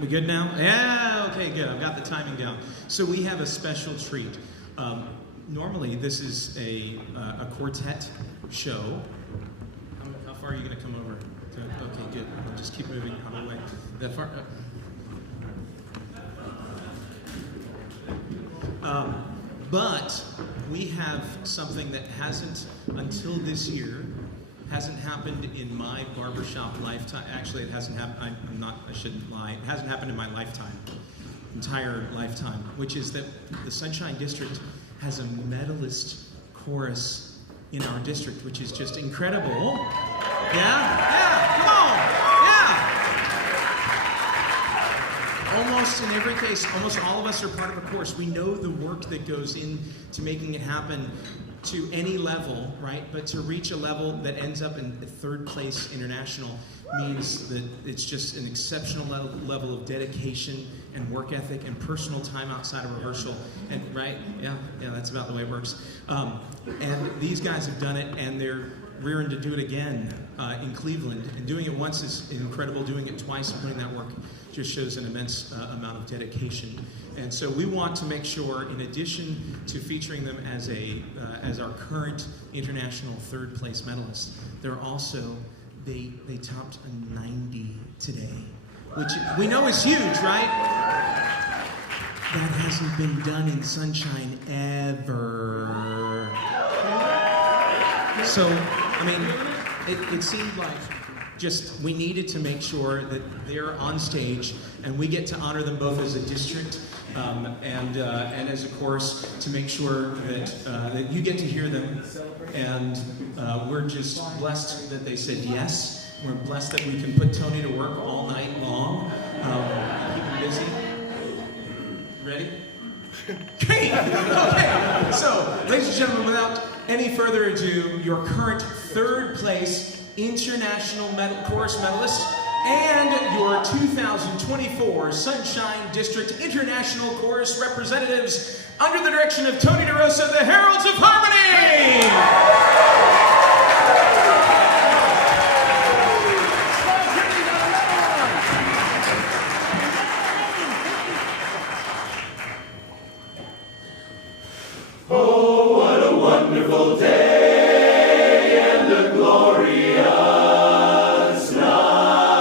We good now? Yeah, okay, good. I've got the timing down. So we have a special treat. Normally, this is a quartet show. How far are you going to come over? Okay, good. I'll just keep moving out of the way. That far? But we have something that hasn't, until this year, hasn't happened in my barbershop lifetime. Actually, it hasn't happened. I shouldn't lie. It hasn't happened in my lifetime, entire lifetime, which is that the Sunshine District has a medalist chorus in our district, which is just incredible. Yeah, come on, yeah. Almost in every case, almost all of us are part of a chorus. We know the work that goes into making it happen to any level, right? But to reach a level that ends up in third place international means that it's just an exceptional level of dedication and work ethic and personal time outside of rehearsal. And right, yeah, that's about the way it works. And these guys have done it, and they're rearing to do it again in Cleveland. And doing it once is incredible. Doing it twice and putting that work just shows an immense amount of dedication. And so we want to make sure, in addition to featuring them as our current international third place medalist, they're also they topped a 90 today, which we know is huge, right? That hasn't been done in Sunshine ever. So, I mean, it seemed like just we needed to make sure that they're on stage, and we get to honor them both as a district and as a chorus, to make sure that you get to hear them. And we're just blessed that they said yes. We're blessed that we can put Tony to work all night long, keep him busy. Ready? Great! Okay, so, ladies and gentlemen, without any further ado, your current third place international chorus medalist and your 2024 Sunshine District International Chorus representatives, under the direction of Tony DeRosa, the Heralds of Harmony! Oh, what a wonderful day, and a glorious night.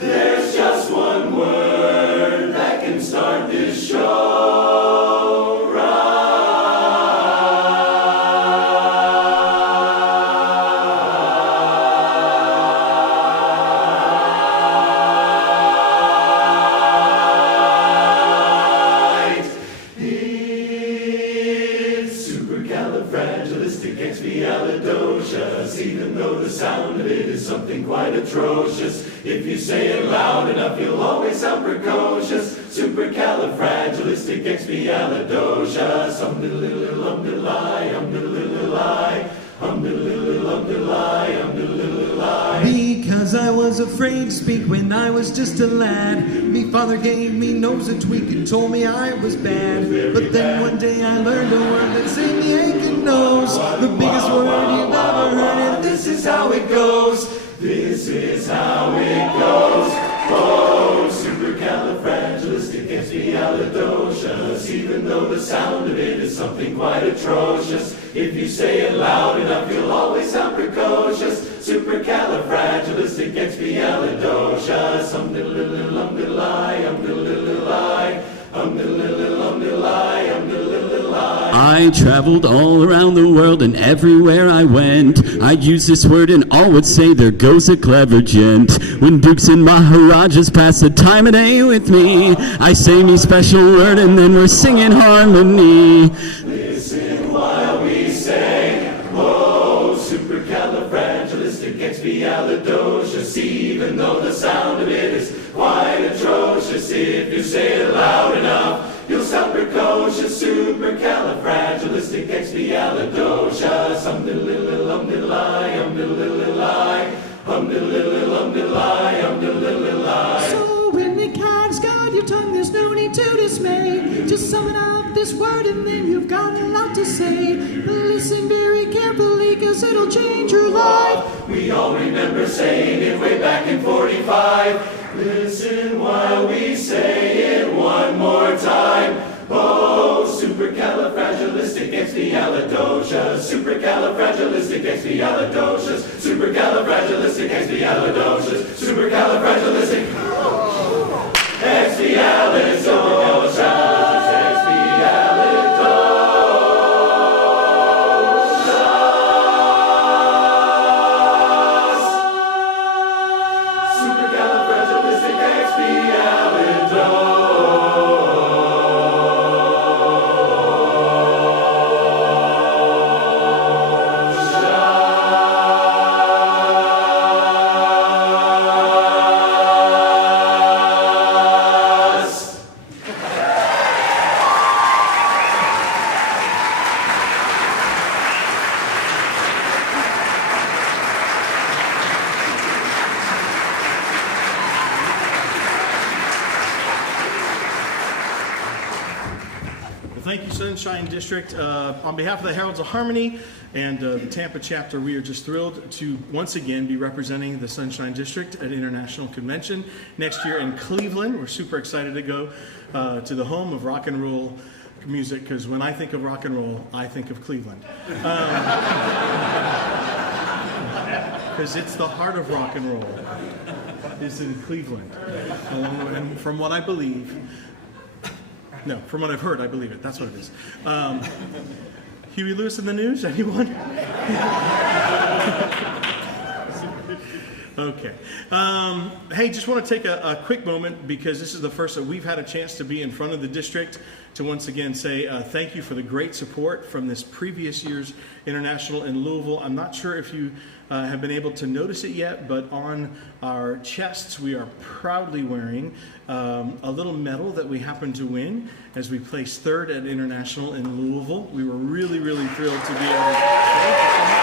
There's just one word that can start this show right. It's supercalifragilisticexpialidocious, even though the sound of it is something quite atrocious. If you say it loud enough, you'll always sound precocious. Supercalifragilisticexpialidocious. Hum-diddle-diddle, hum-diddle-lie, hum-diddle-diddle-lie, hum-diddle-diddle, hum-diddle-lie, hum-diddle-diddle-lie. Because I was afraid to speak when I was just a lad. Me father gave me nose a tweak and told me I was bad. But then one day I learned a word that saved me aching nose. The biggest word you've ever heard, and this is how it goes. This is how it goes. Oh, supercalifragilisticexpialidocious, even though the sound of it is something quite atrocious. If you say it loud enough, you'll always sound precocious. Supercalifragilisticexpialidocious. Hum-diddle-diddle, hum-diddle-lie, hum-diddle-diddle-lie, hum-diddle-diddle, hum-diddle-lie, hum-diddle-diddle-lie. I traveled all around the world, and everywhere I went, I'd use this word and all would say, there goes a clever gent. When dukes and maharajas pass the time of day with me, I say me special word and then we're singing harmony. Listen while we say, oh, supercalifragilisticexpialidocious, even though the sound of it is quite atrocious. If you say it loud enough, you'll sound precocious. Supercalifragilisticexpialidocious. Hum-diddle-diddle, hum-diddle-lie, hum-diddle-diddle-lie, hum-diddle-diddle, hum-diddle-lie, hum-diddle-diddle-lie. So when the cat's got your tongue, there's no need to dismay. Just summon up the this word and then you've got a lot to say. Listen very carefully, cause it'll change your life. We all remember saying it way back in 45. Listen while we say it one more time. Oh, supercalifragilisticexpialidocious, supercalifragilisticexpialidocious, supercalifragilisticexpialidocious, supercalifragilisticexpialidocious. Thank you, Sunshine District. On behalf of the Heralds of Harmony and the Tampa chapter, we are just thrilled to once again be representing the Sunshine District at International Convention next year in Cleveland. We're super excited to go to the home of rock and roll music, because when I think of rock and roll, I think of Cleveland. Because it's the heart of rock and roll is in Cleveland. And from what I believe, no, from what I've heard, I believe it. That's what it is. Huey Lewis in the news? Anyone? Okay. Hey, just want to take a quick moment, because this is the first that we've had a chance to be in front of the district to once again say thank you for the great support from this previous year's International in Louisville. I'm not sure if you have been able to notice it yet, but on our chests we are proudly wearing a little medal that we happened to win as we placed third at International in Louisville. We were really, really thrilled to be able to. Thank you so much.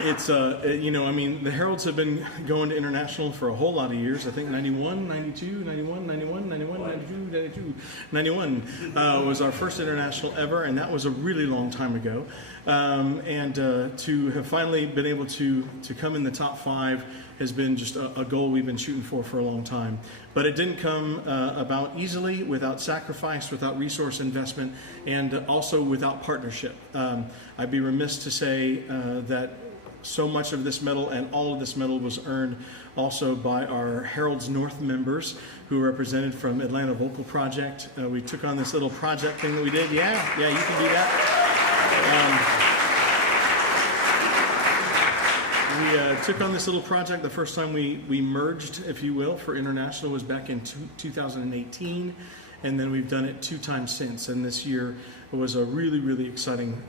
It's, I mean, the Heralds have been going to International for a whole lot of years. I think 91 was our first International ever, and that was a really long time ago. To have finally been able to come in the top 5 has been just a goal we've been shooting for a long time. But it didn't come about easily, without sacrifice, without resource investment, and also without partnership. I'd be remiss to say that so much of this medal and all of this medal was earned also by our Heralds North members who are represented from Atlanta Vocal Project. We took on this little project thing that we did. Yeah, you can do that. We took on this little project. The first time we merged, if you will, for International was back in 2018. And then we've done it 2 times since. And this year was a really, really exciting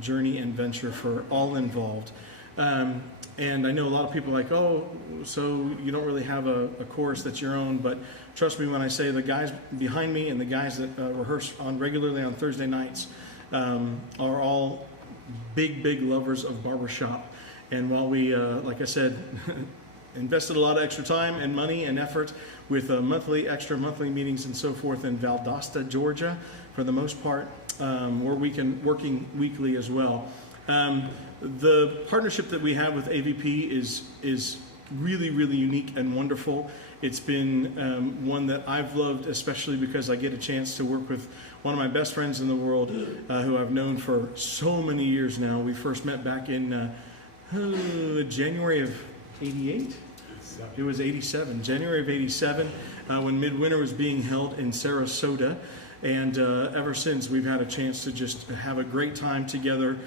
journey and venture for all involved. And I know a lot of people are like, oh, so you don't really have a chorus that's your own, but trust me when I say the guys behind me and the guys that rehearse on regularly on Thursday nights are all big lovers of barbershop. And while we, like I said, invested a lot of extra time and money and effort with extra monthly meetings and so forth in Valdosta, Georgia, for the most part, we're working weekly as well. The partnership that we have with AVP is really, really unique and wonderful. It's been one that I've loved, especially because I get a chance to work with one of my best friends in the world, who I've known for so many years now. We first met back in January of '88. It was '87, January of '87, when Midwinter was being held in Sarasota. And ever since, we've had a chance to just have a great time together,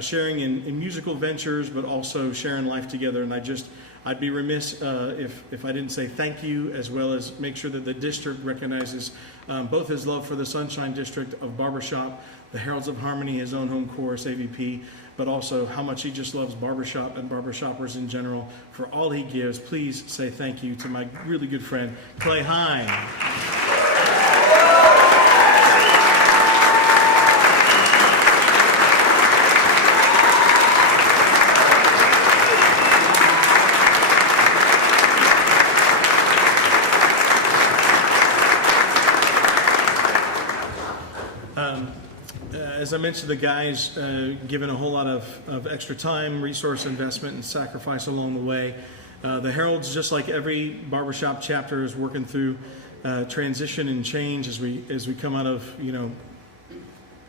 sharing in musical ventures, but also sharing life together. And I'd be remiss if I didn't say thank you, as well as make sure that the district recognizes both his love for the Sunshine District of Barbershop, the Heralds of Harmony, his own home chorus, AVP, but also how much he just loves barbershop and barbershoppers in general for all he gives. Please say thank you to my really good friend, Clay Hine. as I mentioned, the guys given a whole lot of extra time, resource investment, and sacrifice along the way. The Herald's, just like every barbershop chapter, is working through transition and change as we come out of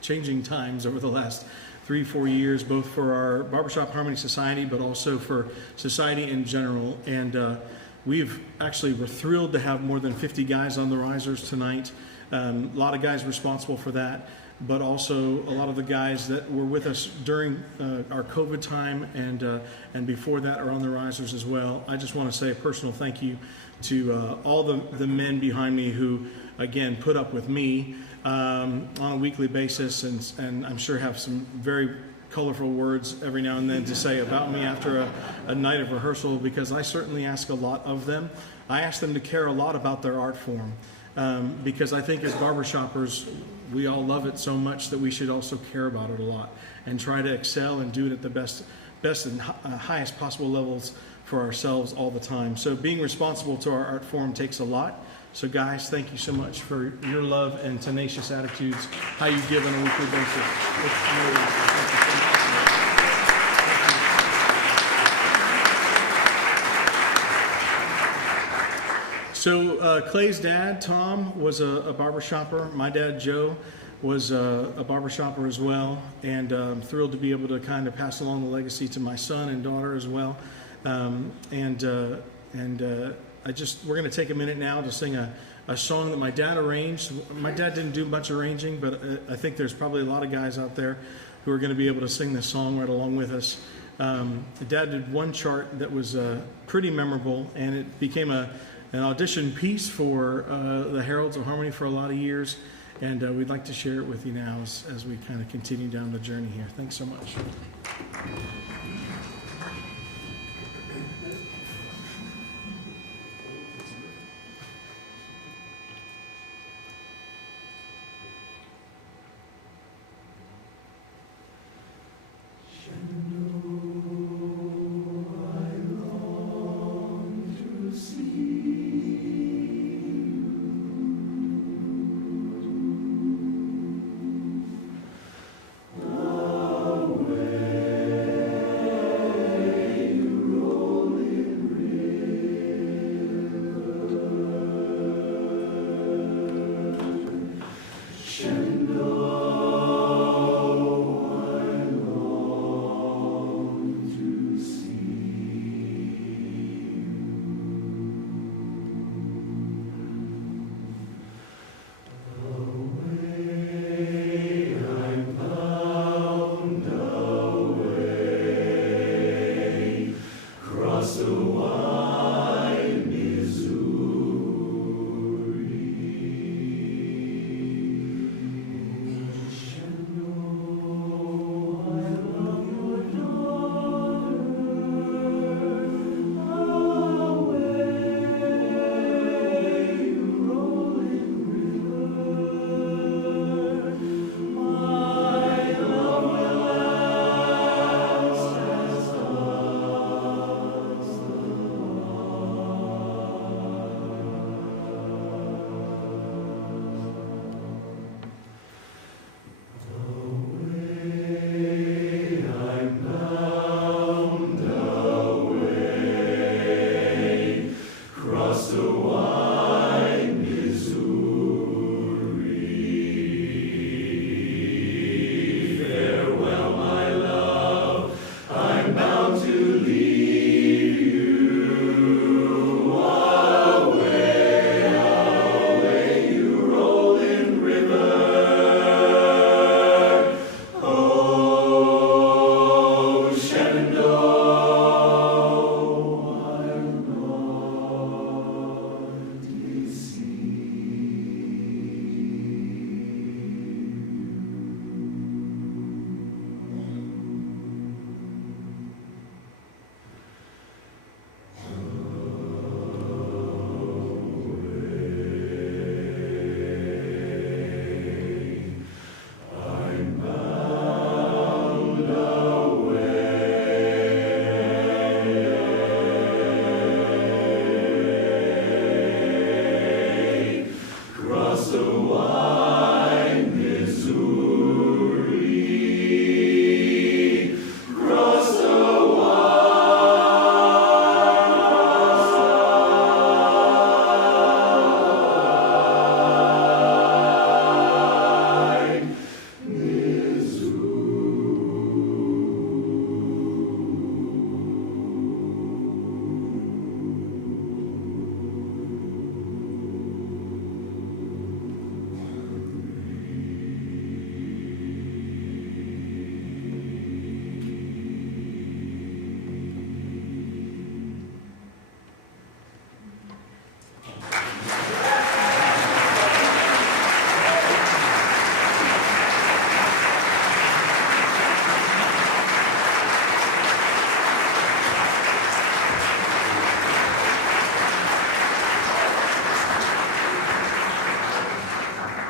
changing times over the last 3-4 years, both for our Barbershop Harmony Society, but also for society in general. And we're thrilled to have more than 50 guys on the risers tonight. A lot of guys responsible for that, but also a lot of the guys that were with us during our COVID time and before that are on the risers as well. I just want to say a personal thank you to all the men behind me who, again, put up with me on a weekly basis, and I'm sure have some very colorful words every now and then to say about me after a night of rehearsal, because I certainly ask a lot of them. I ask them to care a lot about their art form, because I think as barbershoppers, we all love it so much that we should also care about it a lot and try to excel and do it at the best and highest possible levels for ourselves all the time. So being responsible to our art form takes a lot. So guys, thank you so much for your love and tenacious attitudes, how you give on a weekly basis. So Clay's dad, Tom, was a barbershopper. My dad, Joe, was a barbershopper as well. And I'm thrilled to be able to kind of pass along the legacy to my son and daughter as well. We're going to take a minute now to sing a song that my dad arranged. My dad didn't do much arranging, but I think there's probably a lot of guys out there who are going to be able to sing this song right along with us. Dad did one chart that was pretty memorable, and it became an audition piece for the Heralds of Harmony for a lot of years, and we'd like to share it with you now as we kind of continue down the journey here. Thanks so much. Away.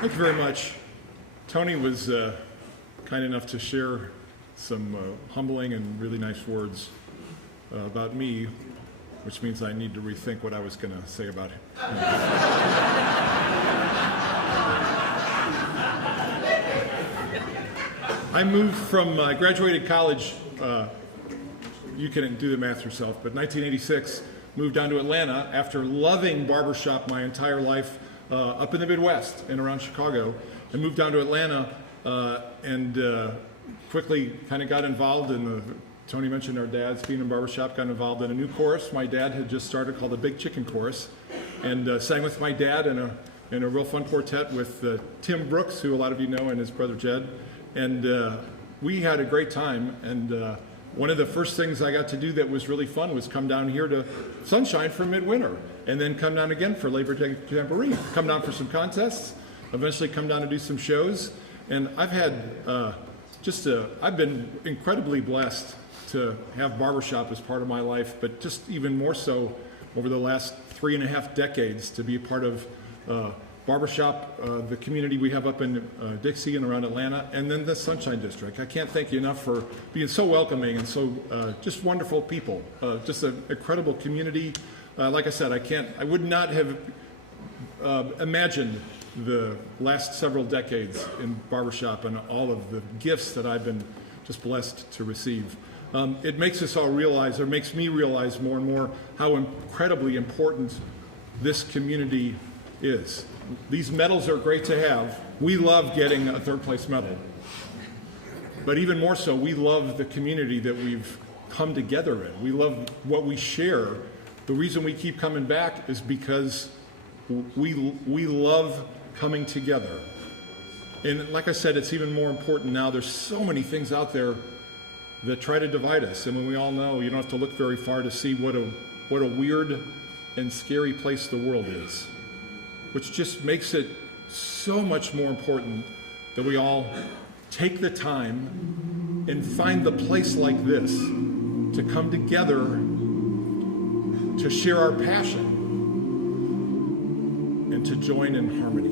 Thank you very much. Tony was kind enough to share some humbling and really nice words about me, which means I need to rethink what I was going to say about him. I moved from, I graduated college, you can do the math yourself, but 1986, moved down to Atlanta after loving barbershop my entire life up in the Midwest and around Chicago. I moved down to Atlanta and quickly kind of got involved in the, Tony mentioned our dads being in barbershop, got involved in a new chorus my dad had just started called the Big Chicken Chorus, and sang with my dad in a real fun quartet with Tim Brooks, who a lot of you know, and his brother Jed. And we had a great time, and one of the first things I got to do that was really fun was come down here to Sunshine for midwinter, and then come down again for Labor Day Jamboree, come down for some contests, eventually come down to do some shows. And I've had I've been incredibly blessed to have barbershop as part of my life, but just even more so over the last 3.5 decades to be a part of barbershop, the community we have up in Dixie and around Atlanta, and then the Sunshine District. I can't thank you enough for being so welcoming and so just wonderful people, just an incredible community. Like I said, I would not have imagined the last several decades in barbershop and all of the gifts that I've been just blessed to receive. It makes us all realize, or makes me realize more and more, how incredibly important this community is. These medals are great to have. We love getting a third place medal. But even more so, we love the community that we've come together in. We love what we share. The reason we keep coming back is because we love coming together. And like I said, it's even more important now. There's so many things out there that try to divide us. And when we all know, you don't have to look very far to see what a weird and scary place the world is, which just makes it so much more important that we all take the time and find the place like this to come together to share our passion and to join in harmony.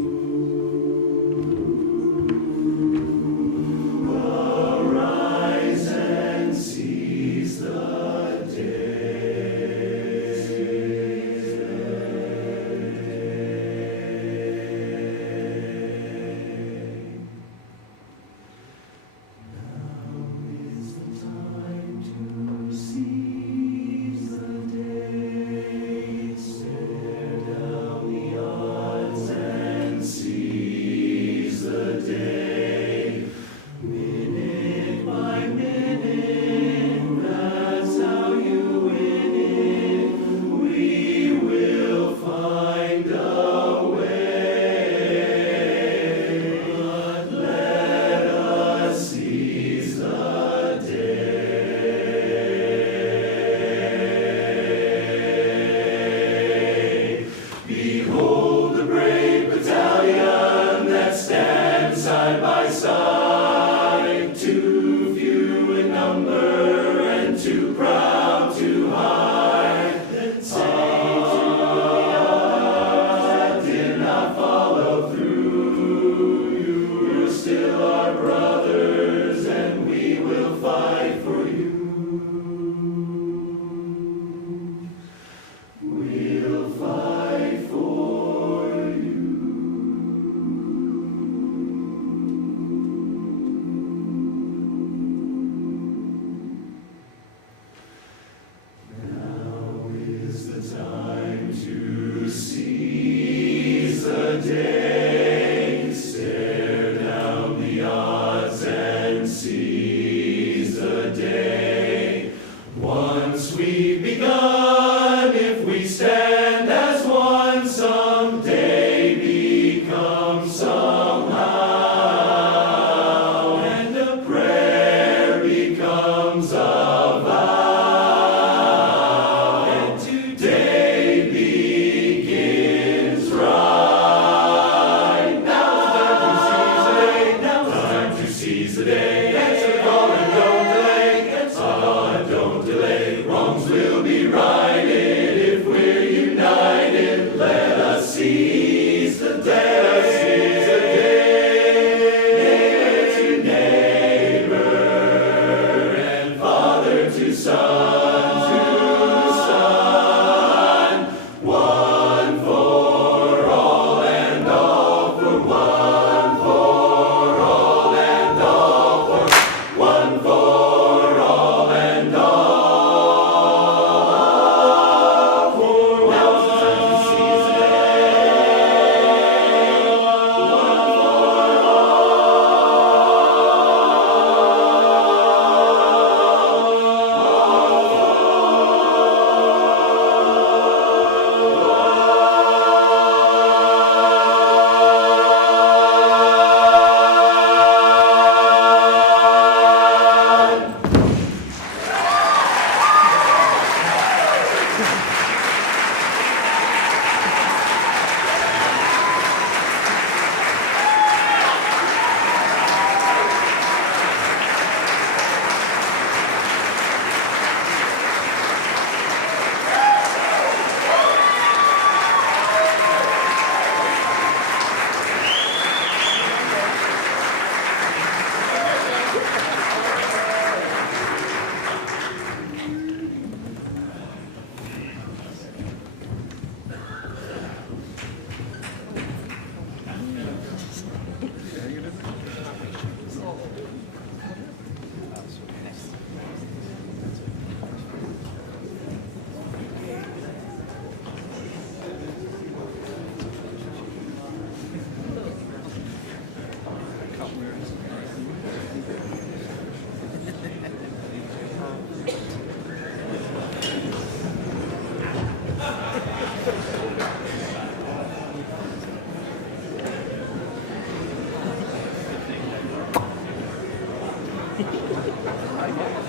Hello.